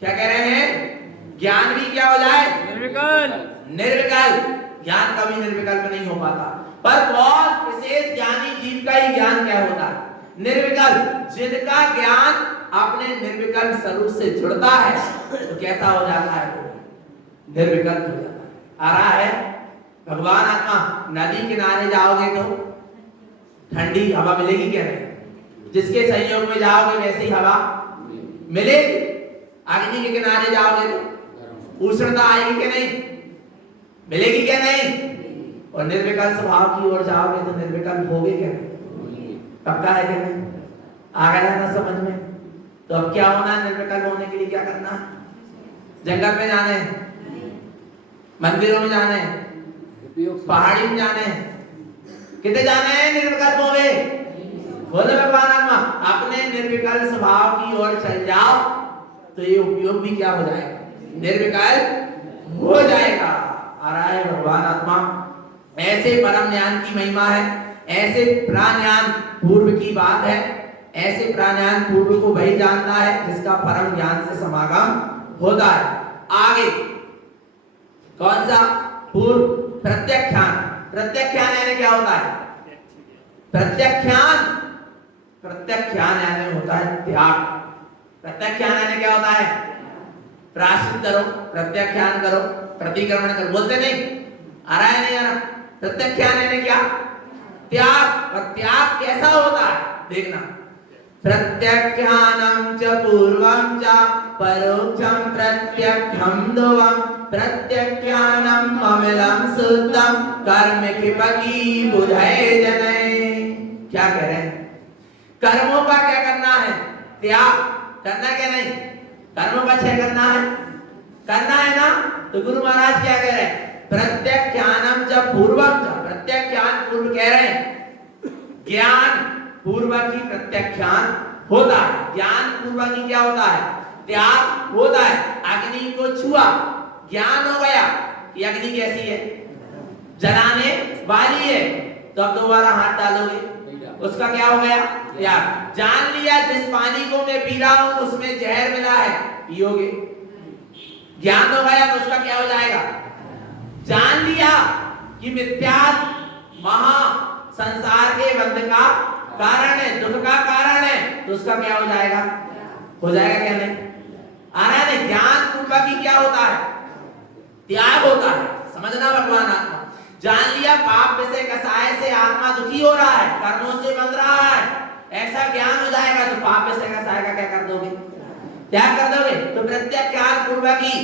क्या कह रहे हैं? ज्ञान भी क्या हो जाए? निर्विकल्प। निर्विकल्प ज्ञान कभी निर्विकल्प नहीं हो पाता। पर बहुत विशेष ज्ञानी जीव का ही ज्ञान क्या होता है? निर्विकल्प। जिनका ज्ञान अपने निर्विकल्प स्वरूप से जुड़ता है तो कैसा हो जाता है? निर्विकल्प हो जाता है। आ रहा है? भगवान आत्मा, नदी किनारे जाओगे तो ठंडी हवा मिलेगी क्या? नहीं। जिसके सहयोग में जाओगे वैसी हवा मिलेगी। अग्नि के किनारे जाओगे तो उष्णता आएगी क्या? नहीं। मिलेगी क्या? नहीं। और निर्विकल्प स्वभाव की ओर जाओगे तो निर्विकल्प होगे क्या? पक्का है क्या? नहीं। आ गया ना समझ में? तो अब क्या होना है? निर्विकल्प होने के लिए क्या करना है? जंगल में जाने, मंदिरों में जाने, पहाड़ी में जाने, कितने जाने हैं? निर्विकल्प होवे। बोले भगवान आत्मा, अपने निर्विकल्प स्वभाव की ओर चल जाओ तो ये उपयोग भी क्या हो जाएगा? निर्विकल्प हो जाएगा। आ रहा है? भगवान आत्मा, ऐसे परम ज्ञान की महिमा है, ऐसे प्राज्ञान पूर्व की बात है। ऐसे प्राज्ञान पूर्व को वही जानता है जिसका परम ज्ञान से समागम होता है। आगे कौन सा? पूर्व प्रत्यक्षान। प्रत्यक्षान यानी क्या होता है? प्रत्यक्षान, प्रत्यक्षान यानी होता है त्याग। प्रत्यक्षान यानी क्या होता है? प्राश्चित करो, प्रत्यक्षान करो, प्रतिक्रमण करो। बोलते नहीं? आ रहा है? नहीं आ रहा? प्रत्यक्षान यानी क्या? त्याग। और त्याग कैसा होता है? देखना, प्रत्यक्षानम च पूर्वम च परोक्षम प्रत्यक्षम ध्रुवम प्रत्यक्षानम अमिलम शुद्धम कर्म क्षिपति बुधय जनय। क्या कह रहे हैं? कर्मों का क्या करना है? त्याग करना। क्या नहीं? कर्मों का क्षय करना है, करना है ना? तो गुरु महाराज क्या कह रहे हैं? प्रत्यक्षानम च पूर्वम च। प्रत्यक्षान पूर्व कह रहे हैं। ज्ञान पूर्वक ही प्रत्यक्षान होता है। ज्ञान पूर्वक ही क्या होता है? त्याग होता है। अग्नि को छुआ, ज्ञान हो गया कि अग्नि कैसी है? जलाने वाली है। तो अब दोबारा हाथ डालोगे, उसका क्या हो गया? त्याग। जान लिया जिस पानी को मैं पी रहा हूं उसमें जहर मिला है, पियोगे। ज्ञान हो गया तो उसका क्या हो जाएगा? जान लिया कि मिथ्या महा संसार के बंध का कारण है, दुख का कारण है, तो उसका क्या हो जाएगा? हो जाएगा क्या? नहीं। आ रहा है? ज्ञान पूर्वक ही क्या होता है? त्याग होता है। समझना भगवान आत्मा, जान लिया पाप विषय कसाय से आत्मा दुखी हो रहा है, कर्मों से बंध रहा है, ऐसा ज्ञान हो जाएगा तो पाप विषय कसाय का क्या कर दोगे? त्याग कर दोगे। तो प्रत्यक्षान पूर्वक ही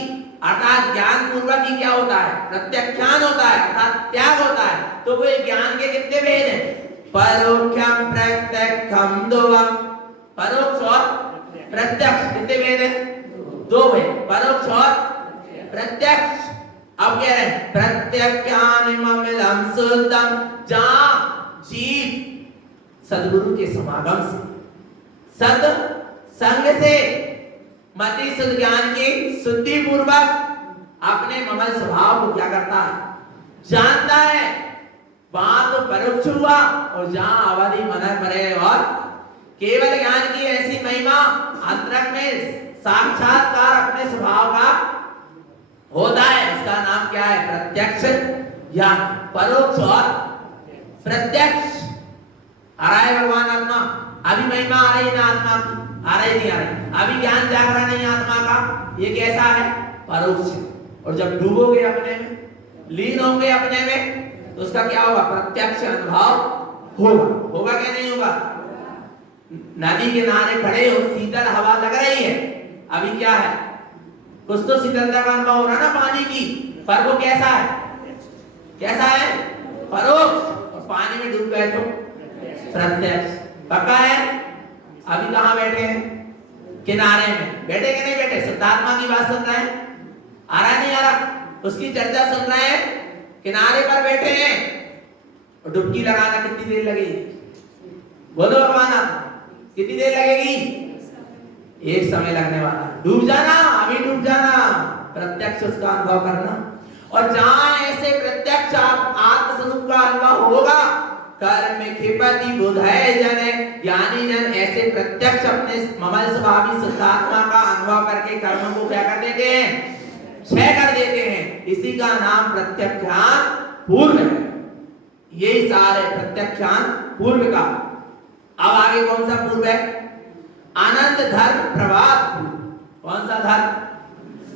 अर्थात ज्ञान पूर्वक ही क्या होता है? प्रत्यक्षान होता है अर्थात त्याग होता है। तो वो ज्ञान के कितने भेद हैं? परोक्षम प्रत्यक्षम ध्रुवम। परोक्ष और प्रत्यक्ष कितने भेद हैं? दो हुए, परोक्ष और प्रत्यक्ष। अब कह रहे हैं प्रत्यक्षानिममिलम शुद्धम, जहां जीव सद्गुरु के समागम से, सद संग से, मति शुद्ध ज्ञान की शुद्धि पूर्वक अपने ममल स्वभाव को क्या करता है, जानता है। वहां तो परोक्ष हुआ, और जहां अवधि मन परे और केवल ज्ञान की ऐसी महिमा अंतरंग में साक्षात्कार अपने स्वभाव का होता है, उसका नाम क्या है, प्रत्यक्ष या परोक्ष और प्रत्यक्ष। आ रहा है भगवान आत्मा, अभी महिमा आ रही ना आत्मा की, आ रही नहीं आ रही, अभी ज्ञान जाग रहा नहीं आत्मा का, ये कैसा है, परोक्ष। और जब डूबोगे अपने में, लीन होंगे अपने में, तो उसका क्या होगा, प्रत्यक्ष अनुभव होगा। होगा क्या नहीं होगा? नदी के किनारे खड़े हो, शीतल हवा लग रही है, अभी क्या है, कुछ तो शीतलता का अनुभव हो रहा ना पानी की, पर वो कैसा है, कैसा है, परोक्ष। और पानी में डूब गए तो प्रत्यक्ष। पक्का है? अभी कहां बैठे हैं, किनारे में बैठे कि नहीं बैठे, शुद्धात्मा की बात सुन रहे हैं, आ रहा नहीं आ रहा, उसकी चर्चा सुन रहे हैं, किनारे पर बैठे हैं। और डुबकी लगाना कितनी देर लगेगी, बोलो भगवान आप, कितनी देर लगेगी, एक समय लगने वाला। डूब जाना, अभी डूब जाना, प्रत्यक्ष उसका अनुभव करना। और जहां ऐसे प्रत्यक्ष आत्मस्वरूप का अनुभव होगा, कर्म खिपति बुधाय जन, ज्ञानी जन ऐसे प्रत्यक्ष अपने ममल स्वभावी शुद्धात्मा का अनुभव करके कर्म को क्या कर देते हैं, क्षय कर देते हैं। इसी का नाम प्रत्यक्षान पूर्व है। यही सार है प्रत्यक्षान पूर्व का। अब आगे कौन सा पूर्व है, अनंत धर्म प्रवाद पूर्व। कौन सा धर्म,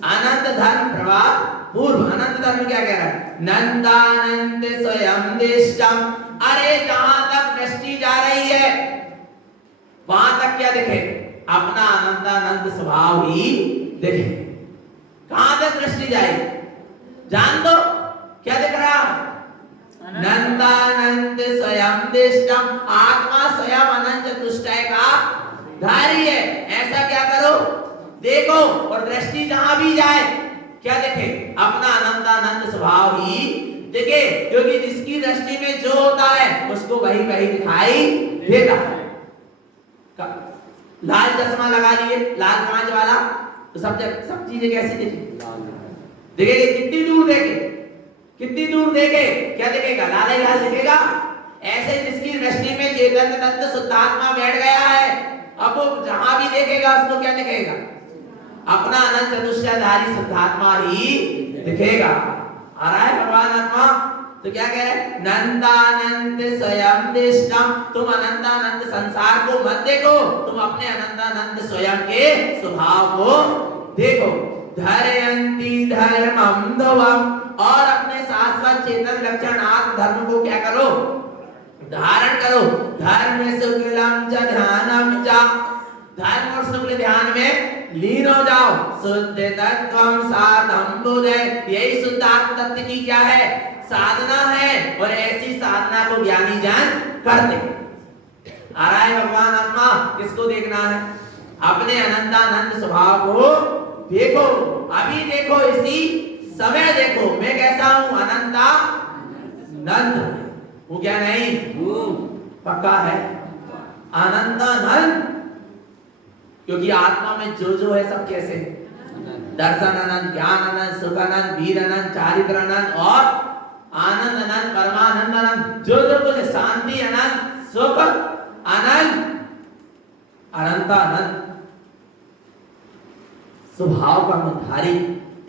अनंत धर्म प्रवाद पूर्व। अनंत धर्म क्या कह रहा है, नंदानंद स्वयं दिष्टम। अरे जहां तक दृष्टि जा रही है, वहां तक क्या दिखे, अपना अनंतानंद स्वभाव ही दिखे। कहां तक दृष्टि जाएगी, जान दो, क्या दिख रहा, नंदानंद स्वयं दिष्टम। आत्मा स्वयं अनंत चतुष्टय का धारी है। ऐसा क्या करो, देखो, और दृष्टि जहां भी जाए क्या दिखे, अपना अनंतानंद स्वभाव ही दिखे। क्योंकि जिसकी दृष्टि में जो होता है उसको वही वही दिखाई देता है। लाल चश्मा लगा लिए, लाल कांच वाला, तो सब चीजें कैसी दिखेगी, कितनी दूर देखे, कितनी दूर देखे, क्या दिखेगा, लाल ही लाल दिखेगा। ऐसे जिसकी दृष्टि में चैतन्य तत्व शुद्धात्मा बैठ गया है, अब वो जहां भी देखेगा उसको क्या दिखेगा, अपना अनंत चतुष्टयधारी शुद्धात्मा ही दिखेगा। आ रहा है भगवान आत्मा, तो क्या कह रहे हैं, नंदानंद स्वयं दिष्टम। तुम अनंतानंद संसार को मत देखो, तुम अपने अनंतानंद स्वयं के स्वभाव को देखो। धरयंती धर्मम ध्रुवम, और अपने शाश्वत चेतन लक्षण आत्म धर्म को क्या करो, धारण करो। धर्म शुक्लम च ध्यानम च, धर्म और शुक्ल ध्यान में लीन हो जाओ। शुद्ध तत्वम साधम बुधे, यही शुद्ध आत्म तत्व की क्या है, साधना है। और ऐसी साधना को ज्ञानी जन करते। आ रहा है भगवान आत्मा, किसको देखना है, अपने अनंतानंद स्वभाव को देखो। अभी देखो, इसी समय देखो, मैं कैसा हूं, अनंतानंद हूं क्या, नहीं पक्का है, अनंतानंद। क्योंकि आत्मा में जो जो है सब कैसे, दर्शन अनंत, ज्ञान अनंत, सुख अनंत, वीर अनंत, चारित्र अनंत और आनंद अनंत, परमानंद अनंत, जो जो कुछ, शांति अनंत, सुख अनंत, अनंतानंद स्वभाव का धारी।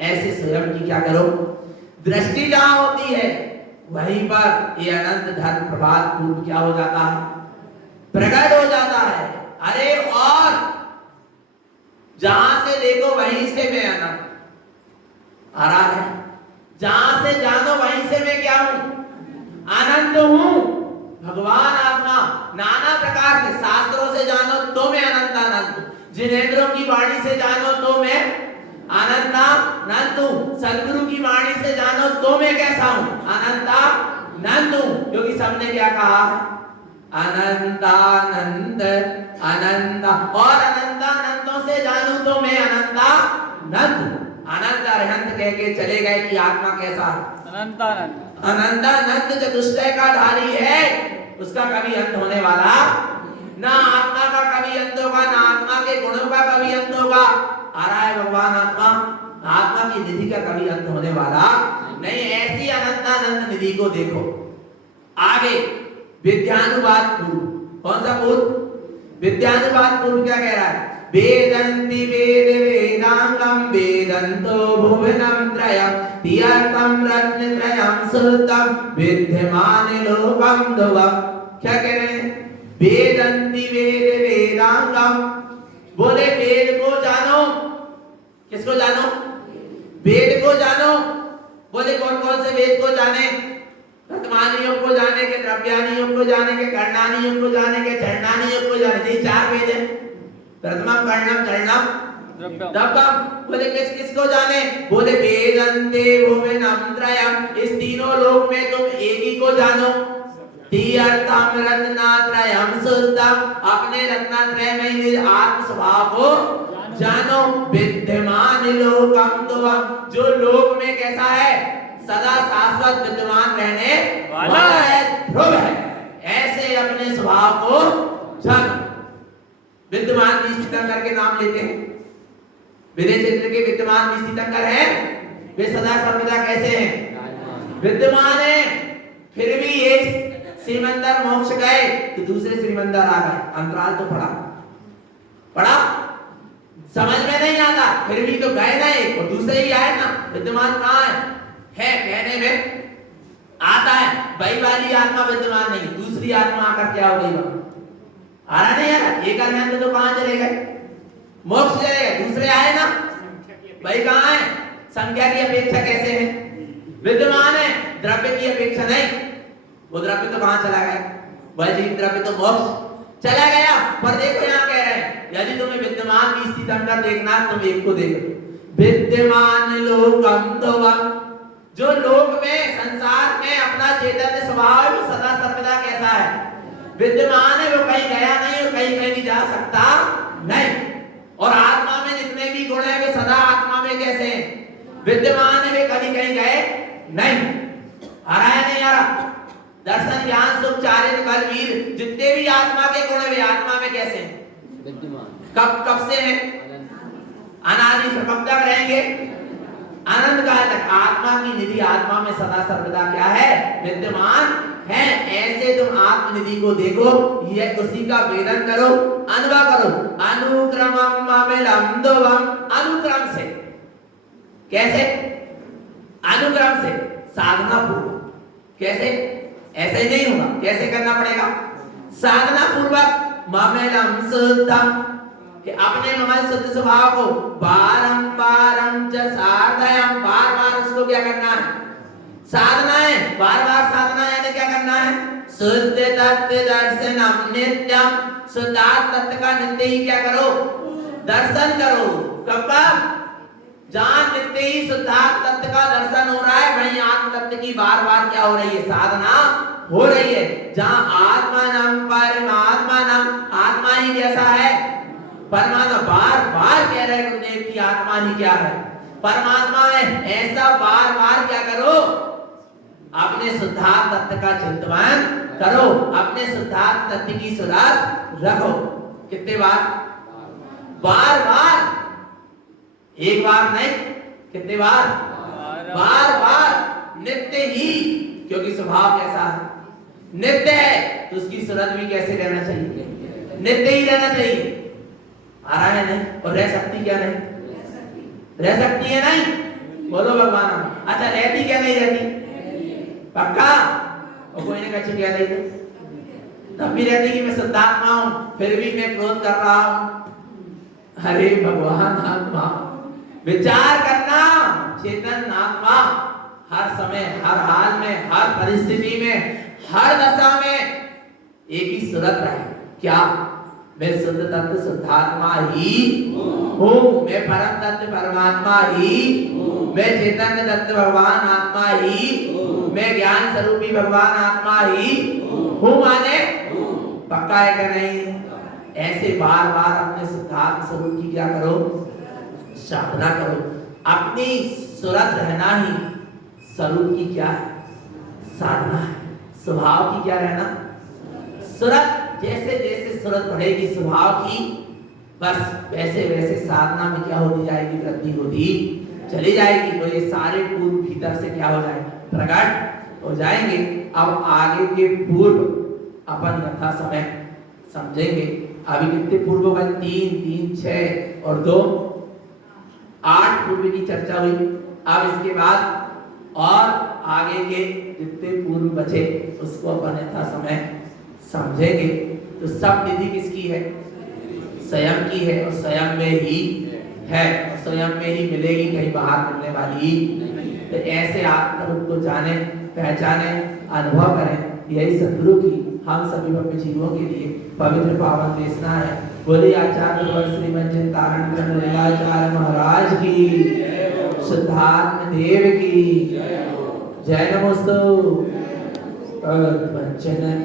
ऐसे स्वयं की क्या करो, दृष्टि जहां होती है वहीं पर ये अनंत धर्म प्रभात पूर्व क्या हो जाता है, प्रकट हो जाता है। अरे और जहां से देखो वहीं से मैं अनंत। आ रहा है, जहां से जानो वहीं से मैं क्या हूं, अनंत हूं। भगवान आत्मा नाना प्रकार से, शास्त्रों से जानो तो मैं अनंतानंद, जिनेंद्रों की वाणी से जानो तो मैं अनंतानंद हूं, सदगुरु की वाणी से जानो तो मैं कैसा हूं, अनंतानंद हूं। क्योंकि सबने क्या कहा, अनंतानंद अनंत, और अनंतानंदों से जानूं तो मैं अनंतानंद नंद अनंत अरहंत कह के चले गए कि आत्मा कैसा है, अनंतानंद चतुष्टय का धारी है, उसका कभी अंत होने वाला ना, आत्मा का कभी अंत होगा ना, आत्मा के गुणों का कभी अंत होगा। आ रहा है भगवान आत्मा, आत्मा की निधि का कभी अंत होने वाला नहीं। ऐसी अनंतानंद निधि को देखो। आगे विद्यानुवाद पूर्व, कौन सा पूर्व? विद्यानुवाद पूर्व क्या कह रहा है? वेदन्ति वेद वेदांगम वेदन्तो भुवनं त्रयं तीर्थं रत्नत्रयं सुतम विद्यमान लोकं ध्रुवम्। क्या कह रहे हैं? वेदन्ति वेद वेदांगम, बोले वेद को जानो। किसको जानो? वेद को जानो। बोले कौन कौन से वेद को जाने? प्रथमानि योग को जाने के, द्रव्यानि योग को जाने के, कर्णानि योग को जाने के, चरणानि योग को जाने के। चार वेद है, प्रथमम कर्णम चरणम द्रव्यम। बोले किस किस को जाने? बोले वेदन्ते भुवनं त्रयं, इस तीनों लोक में तुम एक ही को जानो। तीर्थम रत्नत्रयं शुद्धम, अपने रत्नत्रय में निज आत्म स्वभाव को जानो। विद्यमान लोकम ध्रुवम्, जो लोक में कैसा है? सदा शाश्वत विद्यमान रहने वाला है, ध्रुव है। ऐसे अपने स्वभाव को जानो। विद्यमान तीर्थंकर के नाम लेते हैं। विदय क्षेत्र के विद्यमान तीर्थंकर हैं, वे सदा सर्वदा कैसे हैं? विद्यमान है। फिर भी एक श्रीमंदर मोक्ष गए तो दूसरे श्रीमंदर आ गए, अंतराल तो पड़ा समझ में नहीं आता, फिर भी तो गए ना एक और दूसरे ही आए ना। विद्यमान कहाँ है कहने में आता है, वही वाली आत्मा विद्यमान नहीं, दूसरी आत्मा आकर क्या हो गई वहां? आ रहा नहीं यार? एक अरहंत तो कहाँ चले गए? मोक्ष चले गए, दूसरे आए ना, वही कहाँ है? संख्या की अपेक्षा कैसे है? विद्यमान है, द्रव्य की अपेक्षा नहीं। वो द्रव्य तो कहाँ चला गया? वह जीव द्रव्य तो मोक्ष चला गया। पर देखो यहाँ कह रहे हैं, यदि तुम्हें विद्यमान की स्थिति अंदर देखना, तुम एक को देखो। विद्यमान लोकम ध्रुवम्, जो लोक में संसार में अपना चैतन्य स्वभाव है, वो सदा सर्वदा कैसा है? विद्यमान है। वो कहीं गया नहीं और कहीं भी जा सकता नहीं। और आत्मा में जितने भी गुण है, वे सदा आत्मा में कैसे हैं? विद्यमान है, वे कभी कहीं गए नहीं। आ रहा है नहीं आ रहा? दर्शन ज्ञान सुख चारित्र बल वीर, जितने भी आत्मा के गुण है, वे आत्मा में कैसे हैं? विद्यमान। कब से हैं? अनादि से कब तक रहेंगे? अनंत काल तक। आत्मा की निधि आत्मा में सदा सर्वदा क्या है? विद्यमान है। ऐसे तुम आत्मनिधि को देखो, यह उसी का वेदन करो, अनुभव करो। अनुक्रमम अमिलम ध्रुवम्, अनुक्रम से। कैसे? अनुक्रम से, साधना पूर्वक। कैसे? ऐसे ही नहीं होगा, कैसे करना पड़ेगा? साधना पूर्वक। ममेलम शुद्धम, कि अपने ममल शुद्ध स्वभाव को बारंबारम च साधयम्, बार बार उसको क्या करना है? साधना है। बार बार साधना यानी क्या करना है? शुद्ध तत्व दर्शनम नित्यम, शुद्धात्म तत्व का नित्य ही क्या करो? दर्शन करो। कब कब? जहां नित्य ही शुद्धात्म तत्व का दर्शन हो रहा है, वहीं आत्म तत्व की बार बार क्या हो रही है? साधना हो रही है। जहां आत्मानम परमात्मानम, आत्मा ही कैसा है? परमात्मा। बार बार कह रहे गुरुदेव की आत्मा ही क्या है? परमात्मा है। ऐसा बार बार क्या करो? अपने शुद्धात्म तत्व का चिंतन करो, अपने शुद्धात्म तत्व की सुरत रखो। कितने बार? बार बार, एक बार नहीं, कितने बार? बार बार, नित्य ही। क्योंकि स्वभाव कैसा है? नित्य है, तो उसकी सुरत भी कैसे रहना चाहिए? नित्य ही रहना चाहिए। आ रहा है नहीं? और रह सकती क्या नहीं? रह सकती है नहीं? बोलो भगवान। अच्छा, रहती क्या नहीं रहती? पक्का? और कोई ने कहा क्या नहीं? तब भी रहती कि मैं शुद्धात्मा हूं, फिर भी मैं क्रोध कर रहा हूं। अरे भगवान आत्मा, विचार करना। चेतन आत्मा हर समय, हर हाल में, हर परिस्थिति में, हर दशा में एक ही सूरत रहे। क्या? मैं शुद्ध तत्व शुद्धात्मा ही हूँ, मैं परम तत्व परमात्मा ही, मैं चैतन्य तत्व भगवान आत्मा ही, मैं ज्ञान स्वरूपी भगवान आत्मा ही हूँ। माने पक्का है क्या नहीं? ऐसे बार बार अपने शुद्धात्म स्वरूप की क्या करो? साधना करो। अपनी सुरत रहना ही स्वरूप की क्या है? साधना है। स्वभाव की क्या रहना? सुरत। जैसे जैसे सुरत बढ़ेगी स्वभाव की, बस वैसे वैसे साधना में क्या होती जाएगी? वृद्धि होती चली जाएगी। तो ये सारे पूर्व भीतर से क्या हो जाएंगे? प्रकट हो जाएंगे। अब आगे के पूर्व अपन यथा समय समझेंगे। अभी कितने पूर्व हो गए? 3 3 6 और 2 8 पूर्व की चर्चा हुई। अब इसके बाद और आगे के जितने पूर्व बचे उसको अपन यथा समय समझेंगे। तो सब निधि किसकी है? स्वयं की है, और स्वयं में ही है, और स्वयं में ही मिलेगी, कहीं बाहर मिलने वाली। तो ऐसे आत्मरूप को जाने, पहचाने, अनुभव करें। यही सद्गुरु की हम सभी भव्य जीवों के लिए पवित्र पावन देशना है। बोले आचार्य श्रीमद चिंतामणि ब्रह्मलीलाचार्य महाराज की, सिद्धार्थ देव की जय। नमोस्तु। वंचन